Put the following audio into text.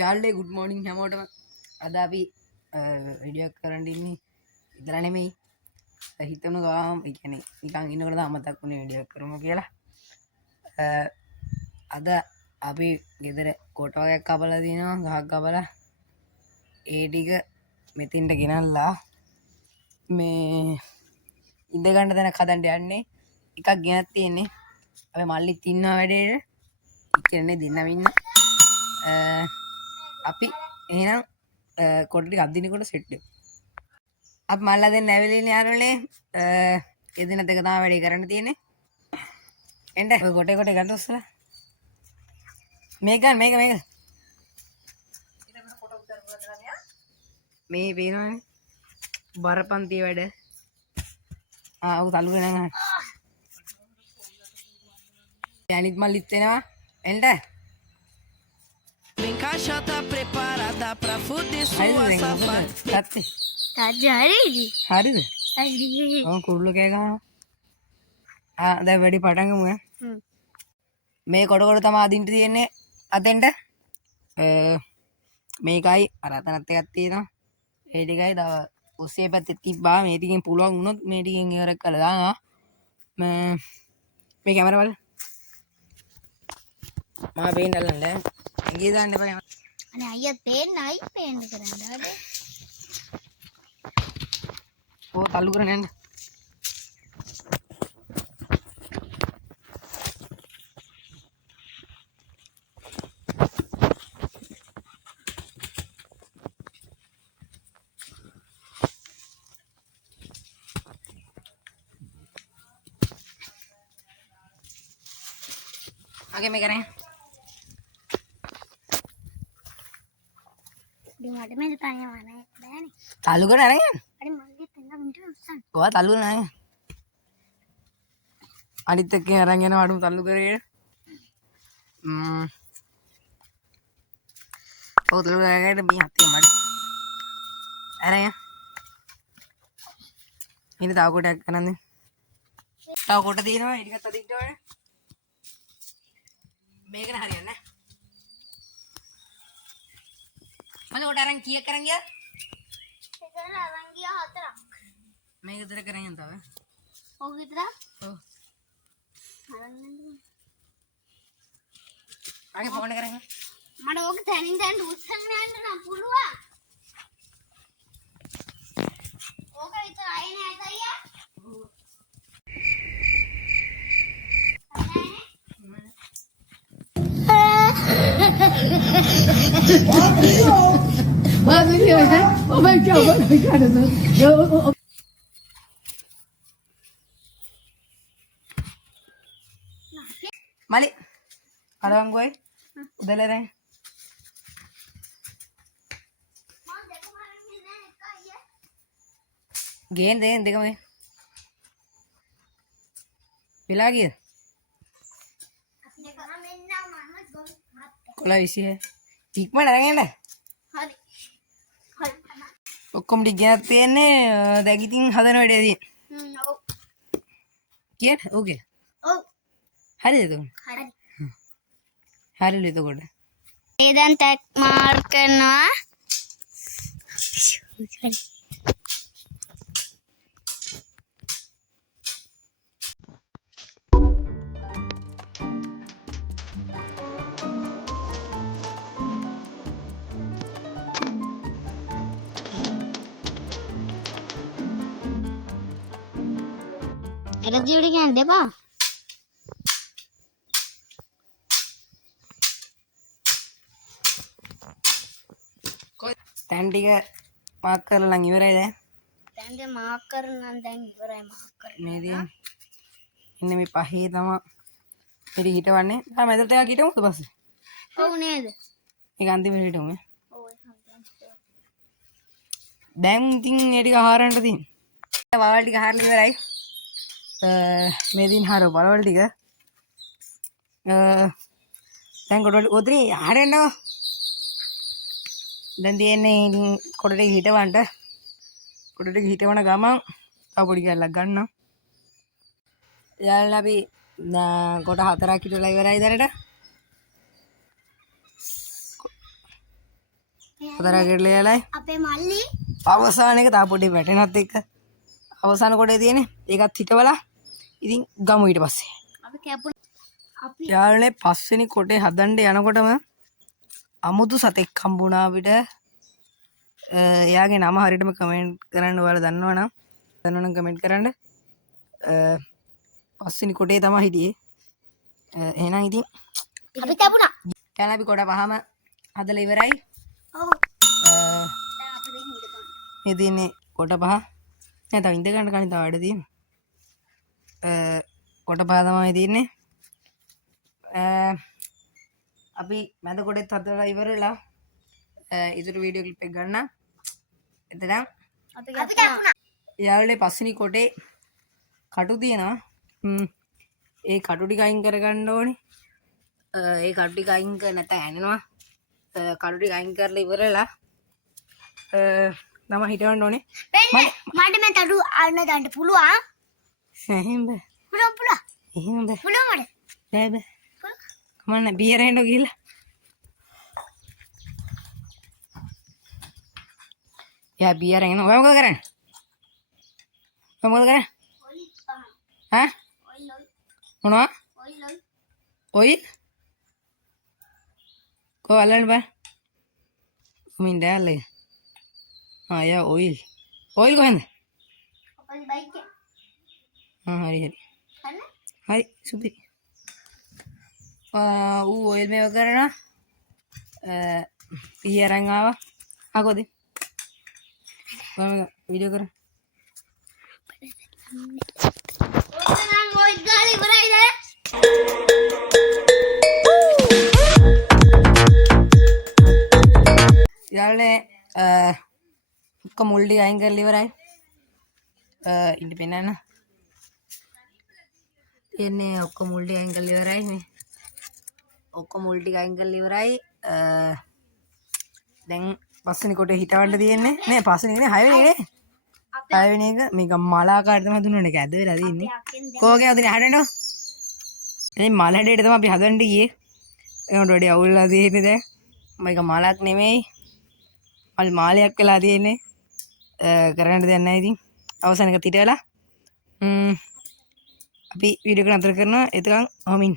යාළුවෝ good morning හැමෝටම. අද අපි වීඩියෝ එකක් කරන්න ඉන්නේ. ඉතල නෙමෙයි. හිතමු ගාම ඒ කියන්නේ නිකන් ඉන්නකොට තමයි මතක් වුණේ වීඩියෝ එක කරමු කියලා. අද අපි ගෙදර කොට වගේක් කපලා දිනවා ගහක් කපලා ඒ ටික මෙතින්ට ගෙනල්ලා මේ ඉඳ ගන්න තැනක් හදන්න යන්නේ. එකක් ගෙනත් තියෙන්නේ. අපි මල්ලිත් ඉන්නවා වැඩේට. ඉක්කනේ දෙන්නම ඉන්න. අපි එහෙනම් කොට ටික අදිනකොට සෙට් වෙමු. අපි මල්ලා දෙන්න ඇවිල්ලා ඉන්නේ යාළුවනේ. ඒ දින දෙක තමයි වැඩේ කරන්න තියෙන්නේ. එන්න ඔය කොටේ ගන්න උස්සලා. මේක මේ පේනවනේ බරපන්ති වැඩ. උ තලුවේ නං. අනිත් මල්ලිත් වෙනවා. එන්න. Vem caixa tá preparada pra fuder sua safada. තාත්තේ. හරිද? හරිද? හරි. ඔව් කුරුල්ල කෑ ගහනවා. දැන් වැඩි පටන් ගමු ඈ. මේ කොට තමයි අදින්න තියෙන්නේ අතෙන්ට. මේකයි අර අතනත් එකක් තියෙනවා. ඒ ටිකයි තව ඔස්සේ පැත්තේ තිබ්බා. මේ ටිකෙන් පුළුවන් වුණොත් මේ ටිකෙන් ඉවර කරලා දානවා. මේ කැමරා වල මම පේන්න අල්ලන්න. ඇඟේ දාන්න එපා. අනේ අයියා පේන්න කරන්නේ. ඕ තල්ලු කරගෙන යන්න. आगे में करें මට මේ තනියම නෑ බෑනේ. चालू कर रहे हैं අර මල්ලි තෙන්ද මින්ට උස්සන්. वो चालू ना है अनित के रंगे ना वाडू चालू करे वो चालू रहेगा तो भी आते मर अरे ini tahu kok dak kanan nih tahu kok tadi no ini kata dik doang මේකන හරියන්නේ නැහැ. මම කොට අරන් කීයක් කරන් ගියා? එතන අරන් ගියා 4ක්. මේක විතර කරන් යන්න තව. ඔව් විතර? ඔව්. අරන් යන්න. ආගේ ෆෝන් එක කරන්. මට ඕක තනින් දැන් උස්සන්න යන්න නම් පුළුවන්. ඕක විතර අයින් නෑ අයියා. Oh my God. Mali. Arang gue. Udah lereng. මම දෙකම අරන් ඉන්නේ නෑ එක අයියා. Gen deh, देखो मैं. पिला गया. දෙකම මෙන්න මම ගොන් හත්. कोला इसी है. ठीक में लगे ना. හරි. හරි. ඔක්කොම ටික ගෙනත් තියෙන්නේ දැන් ඉතින් හදන වැඩේදී. ඔව්. කියන්න ඕකේ. ඔව්. හරිද එතකොට? හරි. හරිලු එතකොට. ඒ දැන් ටැග් මාර්ක් කරනවා. එරජිවිඩ කියන්න දෙපා. තැන් ටික මාක් කරලා නම් ඉවරයි දැන්. දැන් මාක් කරනවා දැන් ඉවරයි මාක් කරලා. මේ දින ඉන්න මේ පහේ තමයි පිළි හිටවන්නේ. ආ මැදට එකක් හිටමුද පස්සේ? ඔව් නේද? ඒක අන්තිමට හිටමු. ඔව් ඒක දැන් ඉතින් ඒ ටික හාරන්න තියෙන්නේ. වවල් ටික හාරලා ඉවරයි. මේ දින හාරව බලවල් ටික. දැන් කොට උදේ හාරෙන්නව. දැන් තියෙන්නේ ඉතින් කොට ටික හිටවන්න. කොට ටික හිටවන ගමන් තව පොඩි කැල්ලක් ගන්නවා. යාළුවා අපි කොට 4ක් හිටවලා ඉවරයි දැනට. හතර කෙරලියලයි අපේ මල්ලි අවසාන එක තා පොඩි වැටෙනත් එක්ක අවසාන කොටේ තියෙන්නේ ඒකත් හිටවලා ඉතින් ගමු ඊට පස්සේ අපි කැපුණ අපි යාළුවනේ පස්වෙනි කොටේ හදන්න යනකොටම අමුතු සතෙක් හම්බුණා අපිට එයාගේ නම හරියටම කමෙන්ට් කරන්න ඔයාලා දන්නවනම් කමෙන්ට් කරන්න පස්වෙනි කොටේ තමයි හිටියේ එහෙනම් ඉතින් අපි කැපුණා දැන් අපි කොට පහම හදලා ඉවරයි ඔව් අ, දැන් අපි දෙන්න ඉඳ ගන්න මේ තියෙන්නේ කොට පහ නෑ තව ඉඳ ගන්න කලින් තව වැඩ තියෙනවා කොට පහ තමයි තියෙන්නේ අපි මැද කොටෙත් හදලා ඉවරලා ඉතුරු වීඩියෝ ක්ලිප් එක ගන්න එතනම් අපි කැපුණා යාළුවනේ පස්වෙනි කොටේ කටු තියෙනවා ඒ කටු ටික අයින් කරගන්න ඕනේ ඒ කටු ටික අයින් කර නැත්නම් ඇනෙනවා කටු ටික අයින් කරලා ඉවරලා තමයි හිටවන්න ඕනේ වෙන්නේ මට මේ තඩු අන්න ගන්න පුළුවන් එහෙම බෑ පුළුවන් එහෙම බෑ පුළුවන් මට බෑ බෑ කමන්න බියර එන්න ගිහලා යා බියර එන්න ඔය මොකද කරන්නේ ඔය මොකද කරන්නේ ඈ මොනවා ඔයිල් කො අල්ලන්න බෑ මින් දැල්ලේ යා ඔයිල් කොහෙන්ද අපේ බයික් එක හරි ගන්න හරි සුපිරි ඌ ඔයිල් මේව කරනවා ඊ අරන් ආවා අකෝද වීඩියෝ කර ඕක නම් ඔය ගාල ඉවරයිද යාළුවනේ ඔක්කොම මුල් ටික අයින් කරලා ඉවරයි ඉන්න පෙන්නන්න තියෙන්නේ ඔක්කොම මුල් ටික අයින් කරලා ඉවරයි මේ ඔක්කොම මුල් ටික අයින් කරලා ඉවරයි දැන් පස්වෙනි කොටේ හිටවන්න තියෙන්නේ නේ පස්වෙනි නේ හයවෙනි එක මේක මලාකාරයට තමයි දුන්නා ඒක ඇද වෙලා තියෙන්නේ කෝකේ අදින හදන්නෝ ඉතින් මල හැඩයට තමයි අපි හදන්න ගියේ ඒකට වැඩි අවුල්ලා තියෙන්නේ දැන් මේක මලක් නෙමෙයි මාලයක් වෙලා තියෙන්නේ කරන්න දෙයක් නැහැ ඉතින් අවසන් එක තිටවලා අපි වීඩියෝ එක නතර කරනවා එතකන් ඔහොම ඉන්න